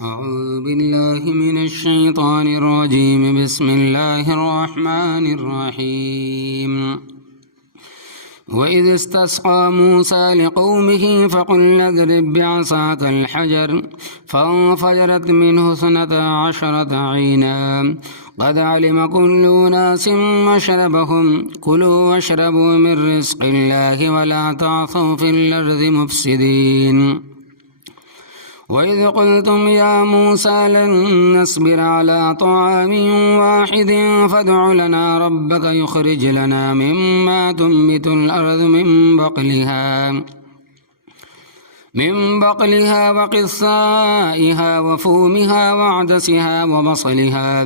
أعوذ بالله من الشيطان الرجيم. بسم الله الرحمن الرحيم. وإذ استسقى موسى لقومه فقل اضرب بعصاك الحجر فانفجرت منه 12 عينا قد علم كل أناس مشربهم كلوا واشربوا من رزق الله ولا تعثوا في الأرض مفسدين. وإذ قلتم يا موسى لن نصبر على طعام واحد فادع لنا ربك يخرج لنا مما تنبت الأرض من بقلها وقثائها وفومها وعدسها وبصلها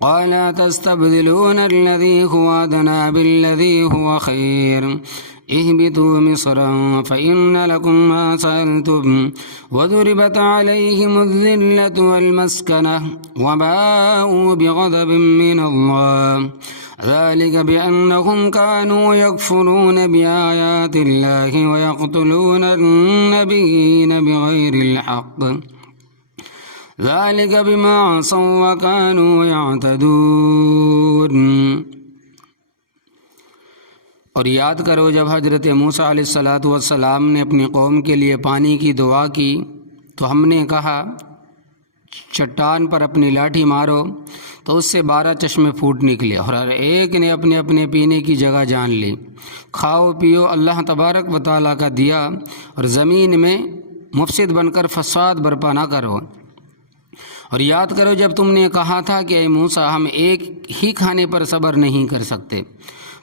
قال تستبدلون الذي هو أدنى بالذي هو خير اهبطوا مصرا فإن لكم ما سألتم وضربت عليهم الذلة والمسكنة وباءوا بغضب من الله ذلك بأنهم كانوا يكفرون بآيات الله ويقتلون النبيين بغير الحق ذلك بما عصوا وكانوا يعتدون. اور یاد کرو جب حضرت موسیٰ علیہ السلام نے اپنی قوم کے لیے پانی کی دعا کی تو ہم نے کہا چٹان پر اپنی لاٹھی مارو تو اس سے 12 چشمے پھوٹ نکلے اور ہر ایک نے اپنے اپنے پینے کی جگہ جان لی. کھاؤ پیو اللہ تبارک و تعالیٰ کا دیا اور زمین میں مفسد بن کر فساد برپا نہ کرو. اور یاد کرو جب تم نے کہا تھا کہ اے موسیٰ ہم ایک ہی کھانے پر صبر نہیں کر سکتے،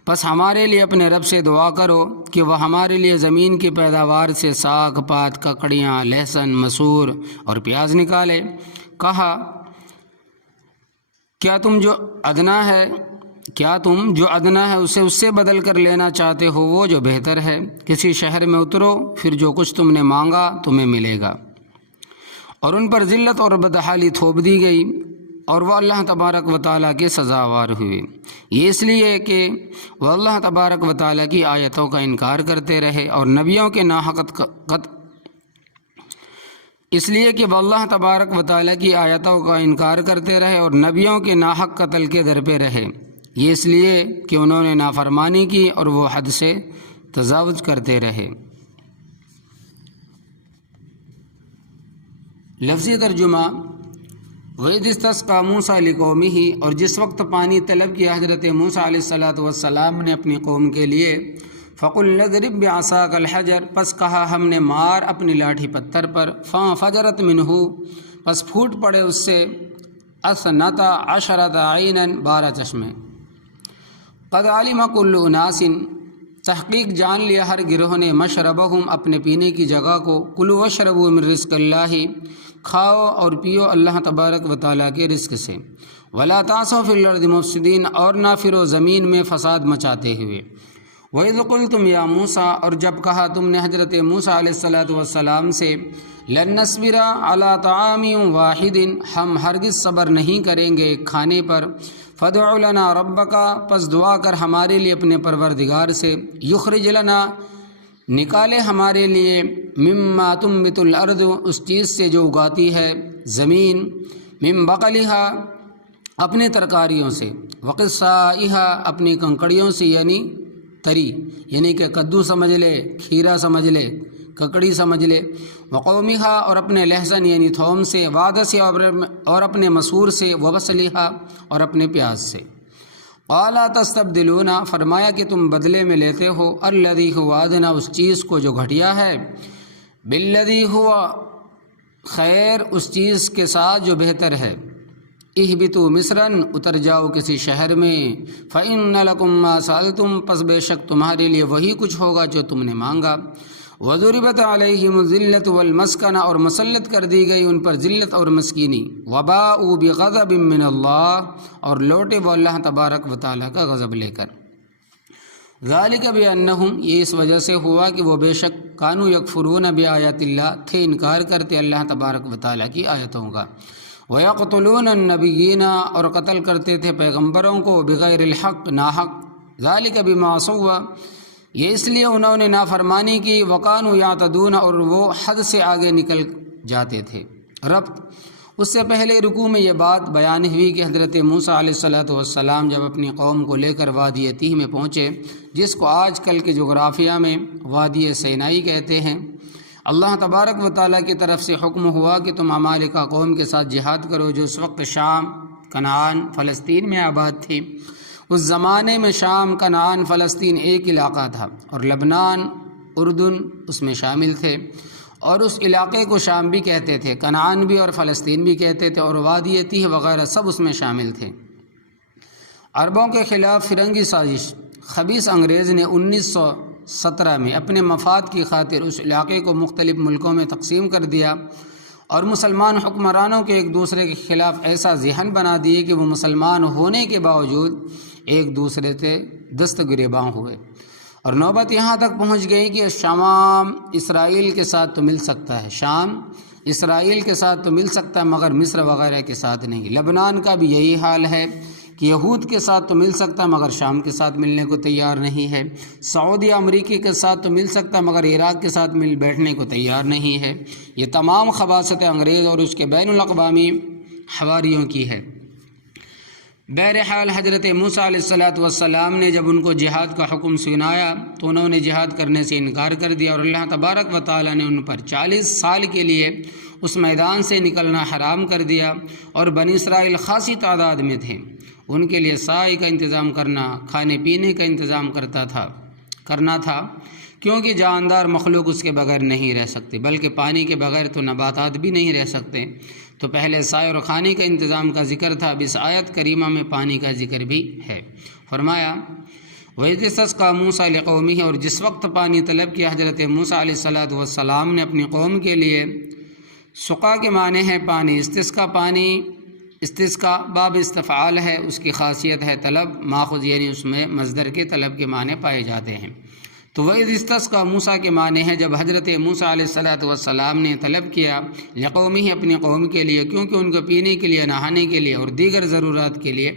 بس ہمارے لیے اپنے رب سے دعا کرو کہ وہ ہمارے لیے زمین کی پیداوار سے ساگ پات ککڑیاں لہسن مسور اور پیاز نکالے. کہا کیا تم جو ادنا ہے اسے اس سے بدل کر لینا چاہتے ہو وہ جو بہتر ہے. کسی شہر میں اترو پھر جو کچھ تم نے مانگا تمہیں ملے گا. اور ان پر ذلت اور بدحالی تھوپ دی گئی اور وہ اللہ تبارک و تعالیٰ کے سزاوار ہوئے. یہ اس لیے کہ وہ اللہ تبارک و تعالیٰ کی آیتوں کا انکار کرتے رہے اور نبیوں کے ناحق قتل کے در پہ رہے. یہ اس لیے کہ انہوں نے نافرمانی کی اور وہ حد سے تجاوز کرتے رہے. لفظی ترجمہ وَإِذِ اسْتَسْقَىٰ مُوسَىٰ لِقَوْمِهِ، اور جس وقت پانی طلب کیا حضرت موسیٰ علیہ السلام نے اپنی قوم کے لیے فَقُلْ اضْرِب بِعَصَاكَ الْحَجَرَ، پس کہا ہم نے مار اپنی لاٹھی پتھر پر، فَانفَجَرَتْ مِنْهُ، پس پھوٹ پڑے اس سے 12 عَيْنًا 12 چشمے. قَدْ عَلِمَ كُلُّ أُنَاسٍ، تحقیق جان لیا ہر گروہ نے، مشربہم اپنے پینے کی جگہ کو، کلوا واشربوا من رزق اللہ، کھاؤ اور پیو اللہ تبارک و تعالیٰ کے رزق سے، ولا تعثوا فی الارض مفسدین، اور نہ پھرو زمین میں فساد مچاتے ہوئے. وَإِذْ قُلْتُمْ يَا مُوسَىٰ، اور جب کہا تم نے حضرت موسیٰ علیہ السلام سے، لن نصبر علی طعام واحد، ہم ہرگز صبر نہیں کریں گے ایک کھانے پر، فادع لنا ربک، پس دعا کر ہمارے لیے اپنے پروردگار سے، یخرج لنا، نکالے ہمارے لیے، مما تنبت الارض، اس چیز سے جو اگاتی ہے زمین، من بقلہا، اپنے ترکاریوں سے، وقثائہا، اپنی کنکڑیوں سے یعنی تری، یعنی کہ کدو سمجھ لے، کھیرا سمجھ لے، ککڑی سمجھ لے، وقومہا، اور اپنے لہسن یعنی تھوم سے، وعدس، اور اپنے مسور سے، وبصلہا، اور اپنے پیاز سے. قَالَ تَسْتَبْدِلُونَ، فرمایا کہ تم بدلے میں لیتے ہو، الَّذِي هُوَ أَدْنَىٰ، اس چیز کو جو گھٹیا ہے، بِالَّذِي هُوَ خیر، اس چیز کے ساتھ جو بہتر ہے. اِهْبِطُوا مِصْرًا، اتر جاؤ کسی شہر میں، فَإِنَّ لَكُمْ مَا سَأَلْتُمْ، پس بے شک تمہارے لیے وہی کچھ ہوگا جو تم نے مانگا. وَضُرِبَتْ عَلَيْهِمُ الذِّلَّةُ وَالْمَسْكَنَةُ، اور مسلط کر دی گئی ان پر ذلت اور مسکینی. وَبَاءُوا بِغَضَبٍ مِّنَ اللَّهِ، اور لوٹے وہ اللہ تبارک و تعالیٰ کا غضب لے کر. ذَلِكَ بِأَنَّهُمْ، یہ اس وجہ سے ہوا کہ وہ بے شک كانوا يكفرون بآیات اللہ، تھے انکار کرتے اللہ تبارک و تعالیٰ کی آیتوں کا. وَيَقْتُلُونَ النَّبِيِّينَ، اور قتل کرتے تھے پیغمبروں کو، بغیر الحق، ناحق. ذَلِكَ بِمَا عَصَوْا، یہ اس لیے انہوں نے نافرمانی کی، وَقَانُوا يَعْتَدُونَ، اور وہ حد سے آگے نکل جاتے تھے. ربط اس سے پہلے رکوع میں یہ بات بیان ہوئی کہ حضرت موسیٰ علیہ الصلوۃ والسلام جب اپنی قوم کو لے کر وادی تیہ میں پہنچے، جس کو آج کل کے جغرافیہ میں وادی سینائی کہتے ہیں، اللہ تبارک و تعالیٰ کی طرف سے حکم ہوا کہ تم عمالقہ قوم کے ساتھ جہاد کرو، جو اس وقت شام، کنعان، فلسطین میں آباد تھی۔ اس زمانے میں شام، کنعان، فلسطین ایک علاقہ تھا، اور لبنان، اردن اس میں شامل تھے، اور اس علاقے کو شام بھی کہتے تھے، کنعان بھی اور فلسطین بھی کہتے تھے، اور وادی تیہ وغیرہ سب اس میں شامل تھے۔ عربوں کے خلاف فرنگی سازش خبیث انگریز نے 1917 میں اپنے مفاد کی خاطر اس علاقے کو مختلف ملکوں میں تقسیم کر دیا، اور مسلمان حکمرانوں کے ایک دوسرے کے خلاف ایسا ذہن بنا دیے کہ وہ مسلمان ہونے کے باوجود ایک دوسرے سے دست گریباں ہوئے، اور نوبت یہاں تک پہنچ گئی کہ شام اسرائیل کے ساتھ تو مل سکتا ہے، شام اسرائیل کے ساتھ تو مل سکتا ہے مگر مصر وغیرہ کے ساتھ نہیں۔ لبنان کا بھی یہی حال ہے کہ یہود کے ساتھ تو مل سکتا ہے مگر شام کے ساتھ ملنے کو تیار نہیں ہے۔ سعودی امریکی کے ساتھ تو مل سکتا ہے مگر عراق کے ساتھ مل بیٹھنے کو تیار نہیں ہے۔ یہ تمام خباثت انگریز اور اس کے بین الاقوامی حواریوں کی ہے۔ بہرحال حضرت موسیٰ علیہ السلام نے جب ان کو جہاد کا حکم سنایا تو انہوں نے جہاد کرنے سے انکار کر دیا، اور اللہ تبارک و تعالیٰ نے ان پر 40 سال کے لیے اس میدان سے نکلنا حرام کر دیا، اور بنی اسرائیل خاصی تعداد میں تھے، ان کے لیے سائے کا انتظام کرنا، کھانے پینے کا انتظام کرنا تھا، کیونکہ جاندار مخلوق اس کے بغیر نہیں رہ سکتے، بلکہ پانی کے بغیر تو نباتات بھی نہیں رہ سکتے۔ تو پہلے سائے اور کھانے کا انتظام کا ذکر تھا، اب اس آیت کریمہ میں پانی کا ذکر بھی ہے۔ فرمایا وَإِذِ اسْتَسْقَىٰ مُوسَىٰ لِقَوْمِهِ، اور جس وقت پانی طلب کیا حضرت موسیٰ علیہ السلام نے اپنی قوم کے لیے۔ سقا کے معنی ہے پانی، استسقا پانی، استسقا باب استفعال ہے، اس کی خاصیت ہے طلب، ماخوذ یعنی اس میں مصدر کے طلب کے معنی پائے جاتے ہیں۔ تو وَإِذِ اسْتَسْقَىٰ موسیٰ کے معنی ہے جب حضرت موسیٰ علیہ السلام نے طلب کیا لقومہ اپنی قوم کے لیے، کیونکہ ان کو پینے کے لیے، نہانے کے لیے اور دیگر ضرورات کے لیے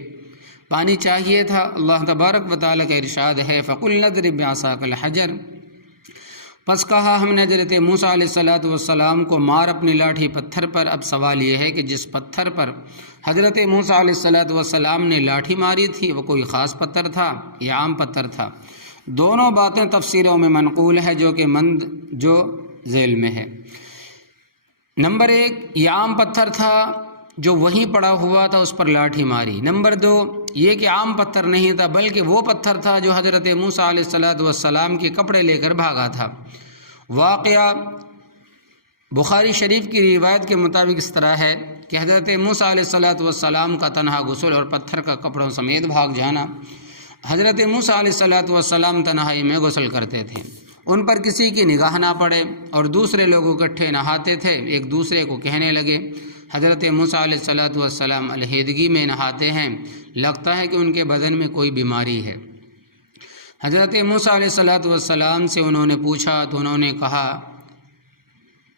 پانی چاہیے تھا۔ اللہ تبارک و تعالیٰ کا ارشاد ہے فَقُلْنَا اضْرِب بِعَصَاكَ الْحَجَرَ، پس کہا ہم نے حضرت موسیٰ علیہ السلام کو مار اپنی لاٹھی پتھر پر۔ اب سوال یہ ہے کہ جس پتھر پر حضرت موسیٰ علیہ السلام نے لاٹھی ماری تھی وہ کوئی خاص پتھر تھا یا عام پتھر تھا؟ دونوں باتیں تفسیروں میں منقول ہے جو ذیل میں ہے۔ نمبر 1، یہ عام پتھر تھا جو وہیں پڑا ہوا تھا، اس پر لاٹھی ماری۔ نمبر 2، یہ کہ عام پتھر نہیں تھا بلکہ وہ پتھر تھا جو حضرت موسیٰ علیہ السلام کے کپڑے لے کر بھاگا تھا۔ واقعہ بخاری شریف کی روایت کے مطابق اس طرح ہے کہ حضرت موسیٰ علیہ السلام کا تنہا غسل اور پتھر کا کپڑوں سمیت بھاگ جانا۔ حضرت موسیٰ علیہ السلام تنہائی میں غسل کرتے تھے، ان پر کسی کی نگاہ نہ پڑے، اور دوسرے لوگ اکٹھے نہاتے تھے، ایک دوسرے کو کہنے لگے حضرت موسیٰ علیہ السلام علیحدگی میں نہاتے ہیں، لگتا ہے کہ ان کے بدن میں کوئی بیماری ہے۔ حضرت موسیٰ علیہ السلام سے انہوں نے پوچھا تو انہوں نے کہا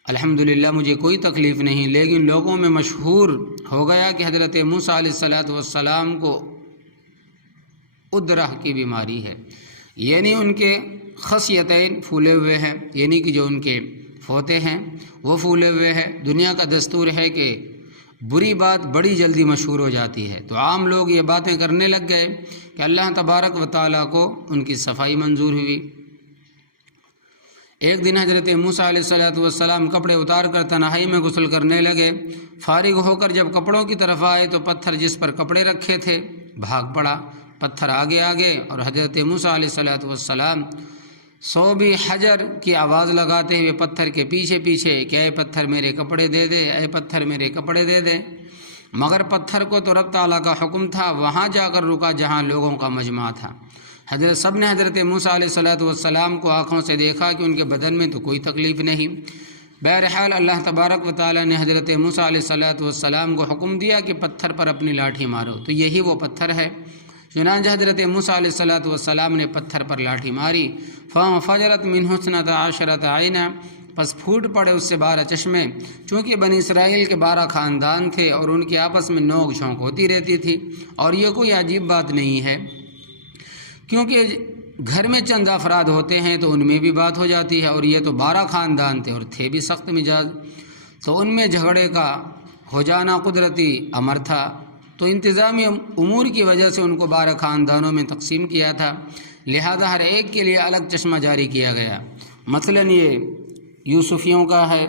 الحمدللہ مجھے کوئی تکلیف نہیں، لیکن لوگوں میں مشہور ہو گیا کہ حضرت موسیٰ علیہ السلام کو ادرہ کی بیماری ہے، یعنی ان کے خصیتین پھولے ہوئے ہیں، یعنی کہ جو ان کے فوتے ہیں وہ پھولے ہوئے ہیں۔ دنیا کا دستور ہے کہ بری بات بڑی جلدی مشہور ہو جاتی ہے، تو عام لوگ یہ باتیں کرنے لگ گئے کہ اللہ تبارک و تعالیٰ کو ان کی صفائی منظور ہوئی۔ ایک دن حضرت موسیٰ علیہ السلام کپڑے اتار کر تنہائی میں غسل کرنے لگے، فارغ ہو کر جب کپڑوں کی طرف آئے تو پتھر جس پر کپڑے رکھے تھے بھاگ پڑا، پتھر آگے آگے، اور حضرت موسیٰ علیہ السلام صوبی حجر کی آواز لگاتے ہوئے پتھر کے پیچھے پیچھے کہ اے پتھر میرے کپڑے دے دے، اے پتھر میرے کپڑے دے دے، مگر پتھر کو تو رب تعالیٰ کا حکم تھا وہاں جا کر رکا جہاں لوگوں کا مجمع تھا۔ سب نے حضرت موسیٰ علیہ السلام کو آنکھوں سے دیکھا کہ ان کے بدن میں تو کوئی تکلیف نہیں۔ بہرحال اللہ تبارک و تعالیٰ نے حضرت موسیٰ علیہ السلام کو حکم دیا کہ پتھر پر اپنی لاٹھی مارو، تو یہی وہ پتھر ہے۔ چنانچہ حضرت موسیٰ علیہ السلام نے پتھر پر لاٹھی ماری، فَانْفَجَرَتْ مِنْهُ اثْنَتَا عَشْرَةَ عَيْنًا، پس پھوٹ پڑے اس سے 12 چشمے، چونکہ بنی اسرائیل کے 12 خاندان تھے اور ان کے آپس میں نوک جھونک ہوتی رہتی تھی، اور یہ کوئی عجیب بات نہیں ہے، کیونکہ گھر میں چند افراد ہوتے ہیں تو ان میں بھی بات ہو جاتی ہے، اور یہ تو 12 خاندان تھے اور تھے بھی سخت مزاج۔ تو ان میں جھگڑے کا ہو جانا قدرتی امر تھا، تو انتظامی امور کی وجہ سے ان کو 12 خاندانوں میں تقسیم کیا تھا، لہذا ہر ایک کے لیے الگ چشمہ جاری کیا گیا۔ مثلا یہ یوسفیوں کا ہے،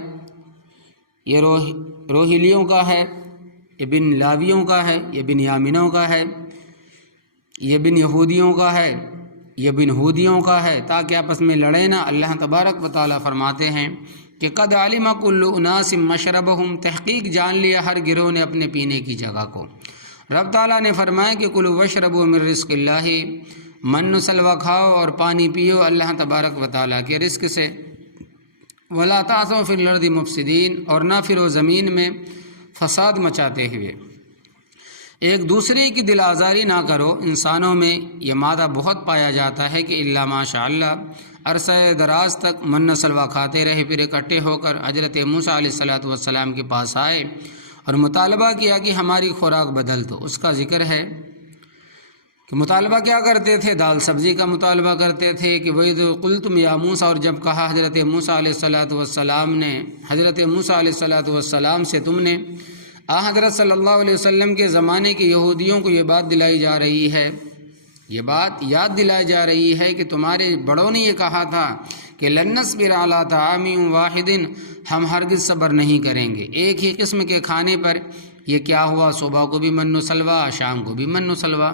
یہ روہیلیوں کا ہے، یہ بن لاویوں کا ہے، یہ بن یامینوں کا ہے، یہ بن یہودیوں کا ہے، یہ بن ہودیوں کا ہے، تاکہ آپس میں لڑے نہ۔ اللہ تبارک و تعالیٰ فرماتے ہیں کہ قد علم کل اناس مشربہم، تحقیق جان لیا ہر گروہ نے اپنے پینے کی جگہ کو۔ رب تعالیٰ نے فرمایا کہ کلوا واشربوا من رزق اللہ، من و سلوہ کھاؤ اور پانی پیو اللہ تبارک و تعالیٰ کے رزق سے، ولا تعثوا فی الارض مفسدین، اور نہ پھرو زمین میں فساد مچاتے ہوئے، ایک دوسرے کی دل آزاری نہ کرو۔ انسانوں میں یہ مادہ بہت پایا جاتا ہے کہ الا ماشاء اللہ عرصہ دراز تک من و سلوہ کھاتے رہے، پھر اکٹھے ہو کر حضرت موسیٰ علیہ السلام کے پاس آئے اور مطالبہ کیا کہ ہماری خوراک بدل دو۔ اس کا ذکر ہے کہ مطالبہ کیا کرتے تھے، دال سبزی کا مطالبہ کرتے تھے کہ وَإِذْ قُلْتُمْ يَا موسیٰ، اور جب کہا حضرت موسیٰ علیہ السلام نے، حضرت موسیٰ علیہ السلام سے تم نے، حضرت صلی اللہ علیہ وسلم کے زمانے کے یہودیوں کو یہ بات دلائی جا رہی ہے، یہ بات یاد دلائی جا رہی ہے کہ تمہارے بڑوں نے یہ کہا تھا کہ لن نصبر علی طعام واحد، ہم ہرگز صبر نہیں کریں گے ایک ہی قسم کے کھانے پر۔ یہ کیا ہوا، صبح کو بھی من و سلوہ، شام کو بھی من و سلوہ۔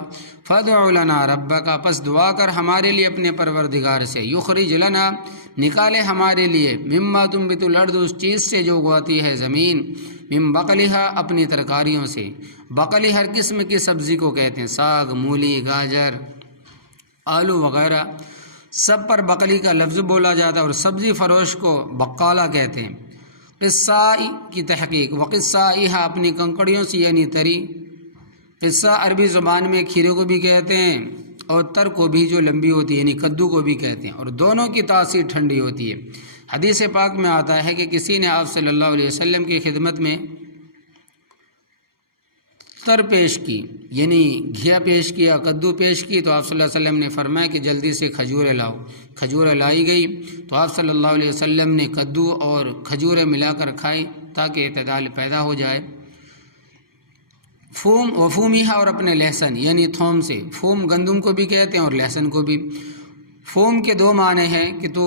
فادع لنا ربک، پس دعا کر ہمارے لیے اپنے پروردگار سے، یخرج لنا، نکالے ہمارے لیے، مما تنبت الارض، اس چیز سے جو اگاتی ہے زمین، من بقلہا، اپنی ترکاریوں سے۔ بقلی ہر قسم کی سبزی کو کہتے ہیں، ساگ، مولی، گاجر، آلو وغیرہ، سب پر بقلی کا لفظ بولا جاتا ہے، اور سبزی فروش کو بقالہ کہتے ہیں۔ قصہ کی تحقیق، وقصائها، اپنی کنکڑیوں سے یعنی تری۔ قصہ عربی زبان میں کھیرے کو بھی کہتے ہیں، اور تر کو بھی جو لمبی ہوتی ہے یعنی کدو کو بھی کہتے ہیں، اور دونوں کی تاثیر ٹھنڈی ہوتی ہے۔ حدیث پاک میں آتا ہے کہ کسی نے آپ صلی اللہ علیہ وسلم کی خدمت میں تر پیش کی، یعنی گھیا پیش کیا، کدو پیش کی، تو آپ صلی اللہ علیہ وسلم نے فرمایا کہ جلدی سے کھجوریں لاؤ۔ کھجوریں لائی گئی تو آپ صلی اللہ علیہ وسلم نے کدو اور کھجوریں ملا کر کھائی تاکہ اعتدال پیدا ہو جائے۔ فوم وفومیہا، اور اپنے لہسن یعنی تھوم سے۔ فوم گندم کو بھی کہتے ہیں اور لہسن کو بھی۔ فوم کے 2 معنی ہیں کہ تو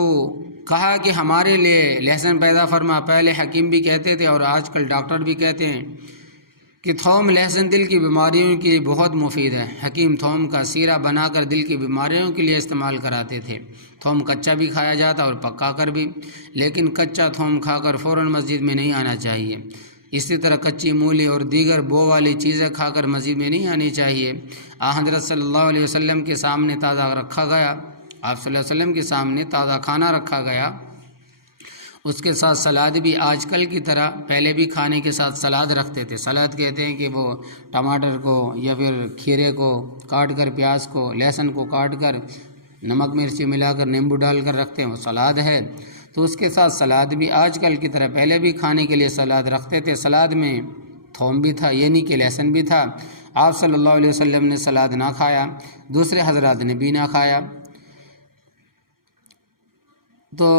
کہا کہ ہمارے لیے لہسن پیدا فرما، پہلے حکیم بھی کہتے تھے اور آج کل ڈاکٹر بھی کہتے ہیں کہ تھوم لہسن دل کی بیماریوں کے لیے بہت مفید ہے۔ حکیم تھوم کا سیرہ بنا کر دل کی بیماریوں کے لیے استعمال کراتے تھے۔ تھوم کچا بھی کھایا جاتا اور پکا کر بھی، لیکن کچا تھوم کھا کر فوراً مسجد میں نہیں آنا چاہیے۔ اسی طرح کچی مولی اور دیگر بو والی چیزیں کھا کر مسجد میں نہیں آنی چاہیے۔ حضرت صلی اللہ علیہ وسلم کے سامنے تازہ رکھا گیا، آپ صلی اللہ علیہ وسلم کے سامنے تازہ کھانا رکھا گیا، اس کے ساتھ سلاد بھی آج کل کی طرح پہلے بھی کھانے کے ساتھ سلاد رکھتے تھے۔ سلاد کہتے ہیں کہ وہ ٹماٹر کو یا پھر کھیرے کو کاٹ کر، پیاز کو، لہسن کو کاٹ کر، نمک مرچی ملا کر، نیمبو ڈال کر رکھتے ہیں، وہ سلاد ہے۔ تو اس کے ساتھ سلاد بھی آج کل کی طرح پہلے بھی کھانے کے لیے سلاد رکھتے تھے۔ سلاد میں تھوم بھی تھا یعنی کہ لہسن بھی تھا۔ آپ صلی اللہ علیہ وسلم نے سلاد نہ کھایا، دوسرے حضرات نے بھی نہ کھایا۔ تو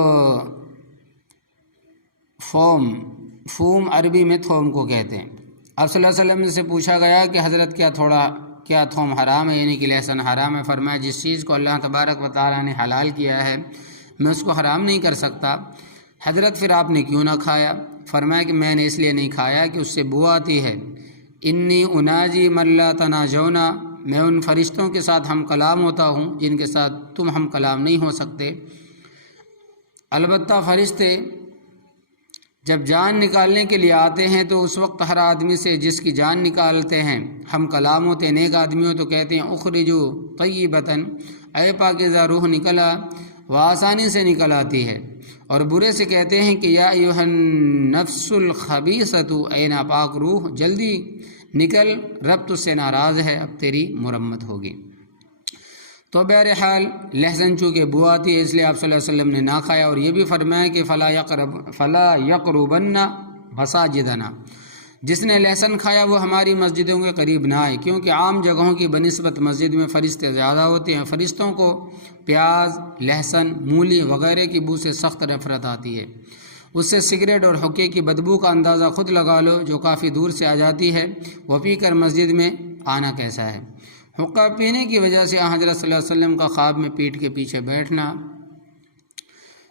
فوم عربی میں تھوم کو کہتے ہیں۔ آپ صلی اللہ علیہ وسلم سے پوچھا گیا کہ حضرت کیا تھوم حرام ہے یعنی کہ لہسن حرام ہے؟ فرمایا جس چیز کو اللہ تبارک و تعالیٰ نے حلال کیا ہے میں اس کو حرام نہیں کر سکتا۔ حضرت پھر آپ نے کیوں نہ کھایا؟ فرمایا کہ میں نے اس لیے نہیں کھایا کہ اس سے بو آتی ہے۔ انی اناجی من لا تناجون، میں ان فرشتوں کے ساتھ ہم کلام ہوتا ہوں جن کے ساتھ تم ہم کلام نہیں ہو سکتے۔ البتہ فرشتے جب جان نکالنے کے لیے آتے ہیں تو اس وقت ہر آدمی سے جس کی جان نکالتے ہیں ہم کلام ہوتے ہیں۔ نیک آدمیوں تو کہتے ہیں اخرجو طیبتاً، اے پاکیزہ روح نکلا، وہ آسانی سے نکل آتی ہے، اور برے سے کہتے ہیں کہ یا ایھا النفس الخبیثۃ، اے ناپاک روح جلدی نکل، رب تجھ سے ناراض ہے، اب تیری مرمت ہوگی۔ تو بہرحال لہسن چونکہ بو آتی ہے اس لیے آپ صلی اللہ علیہ وسلم نے نہ کھایا، اور یہ بھی فرمایا کہ فلا یقربن مساجدنا، جس نے لہسن کھایا وہ ہماری مسجدوں کے قریب نہ آئے، کیونکہ عام جگہوں کی بنسبت مسجد میں فرشتے زیادہ ہوتے ہیں۔ فرشتوں کو پیاز، لہسن، مولی وغیرہ کی بو سے سخت نفرت آتی ہے۔ اس سے سگریٹ اور حقے کی بدبو کا اندازہ خود لگا لو جو کافی دور سے آ جاتی ہے، وہ پی کر مسجد میں آنا کیسا ہے۔ حقہ پینے کی وجہ سے حضرت صلی اللہ علیہ وسلم کا خواب میں پیٹھ کے پیچھے بیٹھنا۔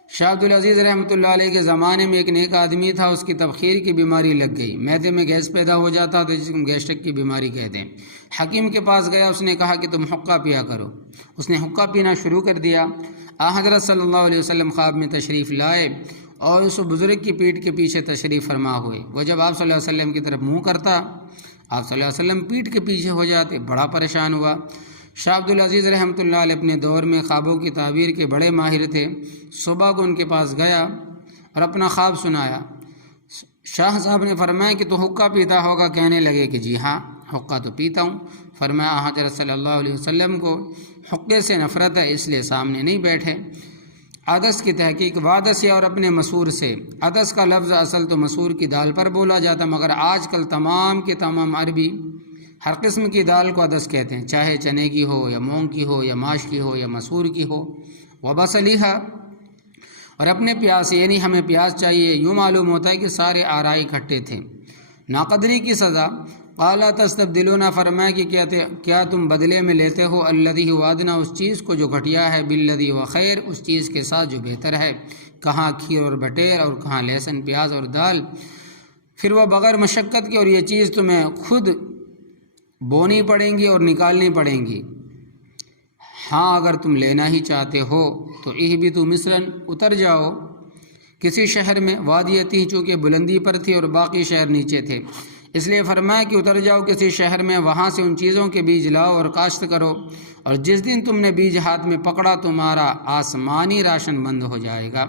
شاہ عبدالعزیز رحمۃ اللہ علیہ کے زمانے میں ایک نیک آدمی تھا، اس کی تبخیر کی بیماری لگ گئی، معدے میں گیس پیدا ہو جاتا تو جس کو گیسٹرک کی بیماری کہتے ہیں۔ حکیم کے پاس گیا، اس نے کہا کہ تم حقہ پیا کرو۔ اس نے حقہ پینا شروع کر دیا۔ حضرت صلی اللہ علیہ وسلم خواب میں تشریف لائے اور اس بزرگ کی پیٹھ کے پیچھے تشریف فرما ہوئے۔ وہ جب آپ صلی اللہ علیہ وسلم کی طرف منہ کرتا، آپ صلی اللہ علیہ وسلم پیٹھ کے پیچھے ہو جاتے، بڑا پریشان ہوا۔ شاہ عبدالعزیز رحمۃ اللہ علیہ اپنے دور میں خوابوں کی تعبیر کے بڑے ماہر تھے۔ صبح کو ان کے پاس گیا اور اپنا خواب سنایا۔ شاہ صاحب نے فرمایا کہ تو حقہ پیتا ہوگا؟ کہنے لگے کہ جی ہاں، حقہ تو پیتا ہوں۔ فرمایا حضرت صلی اللہ علیہ وسلم کو حقے سے نفرت ہے، اس لیے سامنے نہیں بیٹھے۔ عدس کی تحقیق وعدس اور اپنے مسور سے، عدس کا لفظ اصل تو مسور کی دال پر بولا جاتا، مگر آج کل تمام کے تمام عربی ہر قسم کی دال کو عدس کہتے ہیں، چاہے چنے کی ہو یا مونگ کی ہو یا ماش کی ہو یا مسور کی ہو۔ وبصلیحہ اور اپنے پیاس، یعنی ہمیں پیاس چاہیے۔ یوں معلوم ہوتا ہے کہ سارے آرائی اکٹھے تھے۔ ناقدری کی سزا، قال تستبدلون، فرمایا کہ کیا تم بدلے میں لیتے ہو الذی هو ادنی، اس چیز کو جو گھٹیا ہے، بالذی هو خیر، اس چیز کے ساتھ جو بہتر ہے۔ کہاں کھیر اور بٹیر اور کہاں لہسن پیاز اور دال، پھر وہ بغیر مشقت کے، اور یہ چیز تمہیں خود بونی پڑیں گی اور نکالنی پڑیں گی۔ ہاں اگر تم لینا ہی چاہتے ہو تو اہبطوا مصرا، اتر جاؤ کسی شہر میں، وادیتی چونکہ بلندی پر تھی اور باقی شہر نیچے تھے، اس لیے فرمایا کہ اتر جاؤ کسی شہر میں، وہاں سے ان چیزوں کے بیج لاؤ اور کاشت کرو، اور جس دن تم نے بیج ہاتھ میں پکڑا تمہارا آسمانی راشن بند ہو جائے گا۔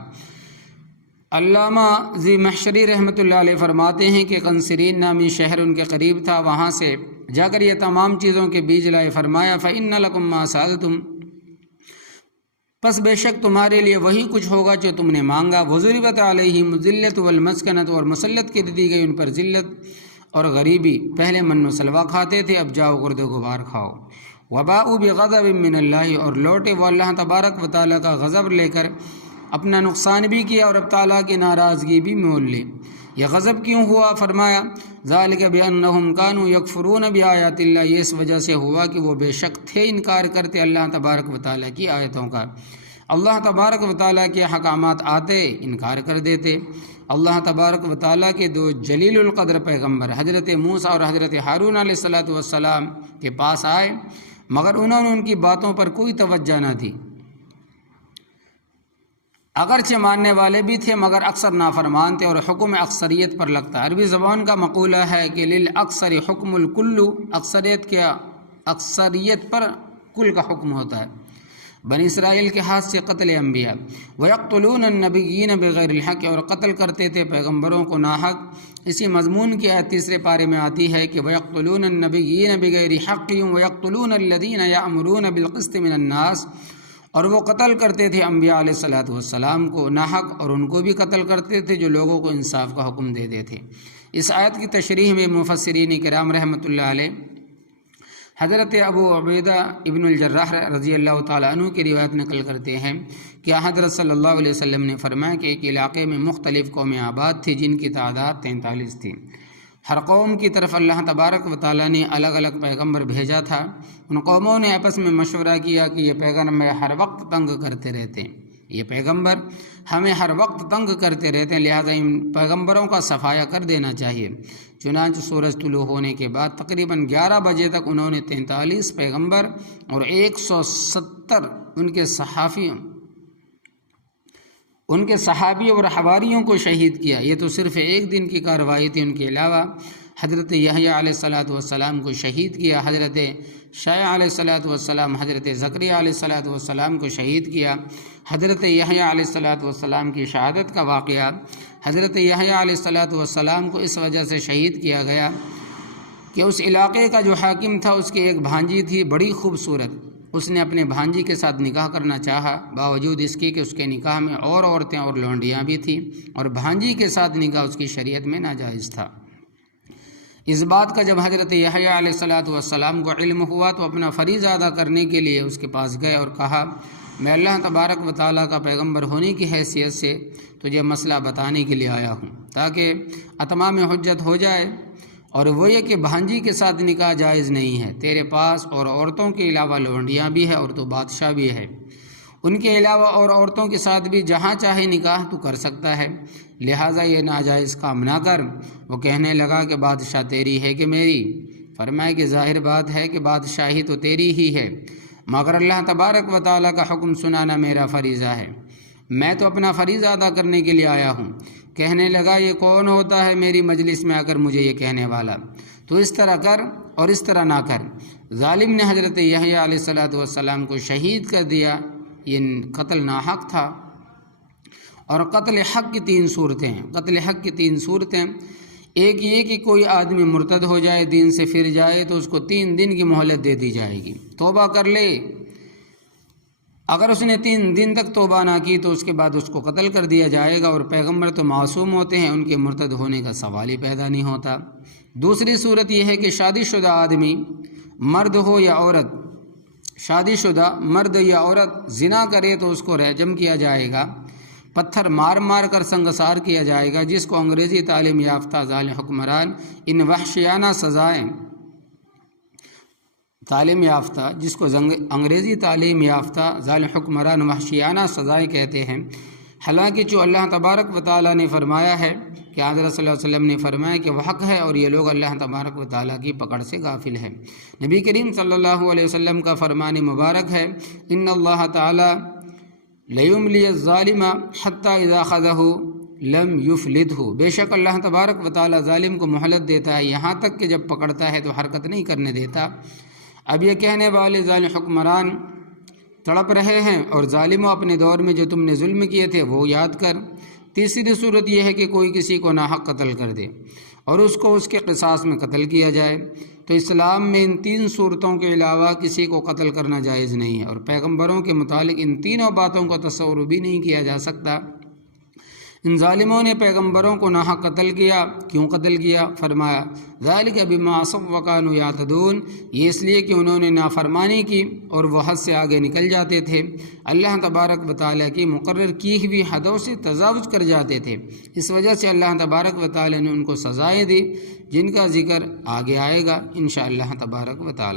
علامہ ذی محشری رحمۃ اللہ علیہ فرماتے ہیں کہ قنسرین نامی شہر ان کے قریب تھا، وہاں سے جا کر یہ تمام چیزوں کے بیج لائے۔ فرمایا فإن لکم ما سألتم، پس بے شک تمہارے لیے وہی کچھ ہوگا جو تم نے مانگا۔ وضربت علیہم الذلۃ والمسکنۃ، اور مسلط کر دی گئی ان پر ذلت اور غریبی۔ پہلے من و سلوہ کھاتے تھے، اب جاؤ گرد و غبار کھاؤ۔ وباؤوا بغضب من اللہ، اور لوٹے وہ اللہ تبارک و تعالیٰ کا غضب لے کر، اپنا نقصان بھی کیا اور اب تعالیٰ کی ناراضگی بھی مول لی۔ یہ غضب کیوں ہوا؟ فرمایا ذالک بانہم کانوا یکفرون بآیات اللہ، یہ اس وجہ سے ہوا کہ وہ بے شک تھے انکار کرتے اللہ تبارک و تعالیٰ کی آیتوں کا۔ اللہ تبارک و تعالیٰ کے احکامات آتے انکار کر دیتے۔ اللہ تبارک و تعالیٰ کے دو جلیل القدر پیغمبر حضرت موسیٰ اور حضرت ہارون علیہ السلام کے پاس آئے، مگر انہوں نے ان کی باتوں پر کوئی توجہ نہ دی۔ اگرچہ ماننے والے بھی تھے مگر اکثر نافرمان تھے، اور حکم اکثریت پر لگتا۔ عربی زبان کا مقولہ ہے کہ للاکثر حکم الکل، اکثریت پر کل کا حکم ہوتا ہے۔ بنی اسرائیل کے ہاتھ سے قتل انبیاء، وَيَقْتُلُونَ النَّبِيِّينَ بِغَيْرِ الْحَقِّ، اور قتل کرتے تھے پیغمبروں کو ناحق۔ اسی مضمون کی آیت تیسرے پارے میں آتی ہے کہ وَيَقْتُلُونَ النَّبِيِّينَ بِغَيْرِ حَقٍّ وَيَقْتُلُونَ الَّذِينَ يَأْمُرُونَ بِالْقِسْطِ مِنَ النَّاسِ، اور وہ قتل کرتے تھے انبیاء علیہ السلام کو ناحق، اور ان کو بھی قتل کرتے تھے جو لوگوں کو انصاف کا حکم دیتے تھے۔ اس آیت کی تشریح میں مفسرین کرام رحمۃ اللہ علیہ حضرت ابو عبیدہ ابن الجراح رضی اللہ تعالیٰ عنہ کی روایت نقل کرتے ہیں کہ حضرت صلی اللہ علیہ وسلم نے فرمایا کہ ایک علاقے میں مختلف قومیں آباد تھیں جن کی تعداد 43 تھی۔ ہر قوم کی طرف اللہ تبارک و تعالیٰ نے الگ الگ پیغمبر بھیجا تھا۔ ان قوموں نے آپس میں مشورہ کیا کہ یہ پیغمبر ہر وقت تنگ کرتے رہتے ہیں، یہ پیغمبر ہمیں ہر وقت تنگ کرتے رہتے ہیں، لہذا ان پیغمبروں کا صفایا کر دینا چاہیے۔ چنانچہ سورج طلوع ہونے کے بعد تقریباً 11 بجے تک انہوں نے 43 پیغمبر اور 170 ان کے صحابی اور حواریوں کو شہید کیا۔ یہ تو صرف ایک دن کی کارروائی تھی۔ ان کے علاوہ حضرت یحییٰ علیہ السلام کو شہید کیا، حضرت شعیب علیہ السلام، حضرت زکریا علیہ السلام کو شہید کیا۔ حضرت یحییٰ علیہ السلام کی شہادت کا واقعہ، حضرت یحییٰ علیہ السلام کو اس وجہ سے شہید کیا گیا کہ اس علاقے کا جو حاکم تھا اس کی ایک بھانجی تھی بڑی خوبصورت، اس نے اپنے بھانجی کے ساتھ نکاح کرنا چاہا، باوجود اس کی کہ اس کے نکاح میں اور عورتیں اور لونڈیاں بھی تھیں، اور بھانجی کے ساتھ نکاح اس کی شریعت میں ناجائز تھا۔ اس بات کا جب حضرت یحییٰ علیہ السلام کو علم ہوا تو اپنا فریضہ ادا کرنے کے لیے اس کے پاس گئے اور کہا میں اللہ تبارک و تعالیٰ کا پیغمبر ہونے کی حیثیت سے تجھے مسئلہ بتانے کے لیے آیا ہوں تاکہ اتمام حجت ہو جائے، اور وہ یہ کہ بھانجی کے ساتھ نکاح جائز نہیں ہے، تیرے پاس اور عورتوں کے علاوہ لونڈیاں بھی ہے اور تو بادشاہ بھی ہے، ان کے علاوہ اور عورتوں کے ساتھ بھی جہاں چاہے نکاح تو کر سکتا ہے، لہٰذا یہ ناجائز کام نہ کر۔ وہ کہنے لگا کہ بادشاہ تیری ہے کہ میری؟ فرمایا کہ ظاہر بات ہے کہ بادشاہی تو تیری ہی ہے، مگر اللہ تبارک و تعالیٰ کا حکم سنانا میرا فریضہ ہے، میں تو اپنا فریضہ ادا کرنے کے لیے آیا ہوں۔ کہنے لگا یہ کون ہوتا ہے میری مجلس میں آ کر مجھے یہ کہنے والا؟ تو اس طرح کر اور اس طرح نہ کر۔ ظالم نے حضرت یحییٰ علیہ السلام کو شہید کر دیا، یہ قتل ناحق تھا۔ اور قتل حق کی تین صورتیں ہیں، قتل حق کی تین صورتیں، ایک یہ کہ کوئی آدمی مرتد ہو جائے، دین سے پھر جائے تو اس کو 3 دن کی مہلت دے دی جائے گی، توبہ کر لے۔ اگر اس نے 3 دن تک توبہ نہ کی تو اس کے بعد اس کو قتل کر دیا جائے گا، اور پیغمبر تو معصوم ہوتے ہیں، ان کے مرتد ہونے کا سوال ہی پیدا نہیں ہوتا۔ دوسری صورت یہ ہے کہ شادی شدہ آدمی مرد ہو یا عورت، شادی شدہ مرد یا عورت زنا کرے تو اس کو رجم کیا جائے گا، پتھر مار مار کر سنگسار کیا جائے گا، جس کو انگریزی تعلیم یافتہ ظالم حکمران ان وحشیانہ سزائیں تعلیم یافتہ جس کو انگریزی تعلیم یافتہ ظالم حکمران وحشیانہ سزائیں کہتے ہیں، حالانکہ جو اللہ تبارک و تعالیٰ نے فرمایا ہے کہ حضرت صلی اللہ علیہ وسلم نے فرمایا کہ وہ حق ہے، اور یہ لوگ اللہ تبارک و تعالیٰ کی پکڑ سے غافل ہیں۔ نبی کریم صلی اللہ علیہ وسلم کا فرمان مبارک ہے، ان اللہ تعالیٰ لیملی الظالم حتی اذا اخذہ لم یفلتہ، بے شک اللہ تبارک و تعالیٰ ظالم کو مہلت دیتا ہے یہاں تک کہ جب پکڑتا ہے تو حرکت نہیں کرنے دیتا۔ اب یہ کہنے والے ظالم حکمران تڑپ رہے ہیں، اور ظالموں اپنے دور میں جو تم نے ظلم کیے تھے وہ یاد کر۔ تیسری صورت یہ ہے کہ کوئی کسی کو ناحق قتل کر دے اور اس کو اس کے قصاص میں قتل کیا جائے، تو اسلام میں ان 3 صورتوں کے علاوہ کسی کو قتل کرنا جائز نہیں ہے، اور پیغمبروں کے متعلق ان تینوں باتوں کا تصور بھی نہیں کیا جا سکتا۔ ان ظالموں نے پیغمبروں کو ناحق قتل کیا، کیوں قتل کیا؟ فرمایا ذالک بما عصوا وکانوا یعتدون، یہ اس لیے کہ انہوں نے نافرمانی کی اور وہ حد سے آگے نکل جاتے تھے، اللہ تبارک و تعالیٰ کی مقرر کی ہوئی حدوں سے تجاوز کر جاتے تھے، اس وجہ سے اللہ تبارک و تعالیٰ نے ان کو سزائیں دی، جن کا ذکر آگے آئے گا انشاءاللہ تبارک و تعالیٰ۔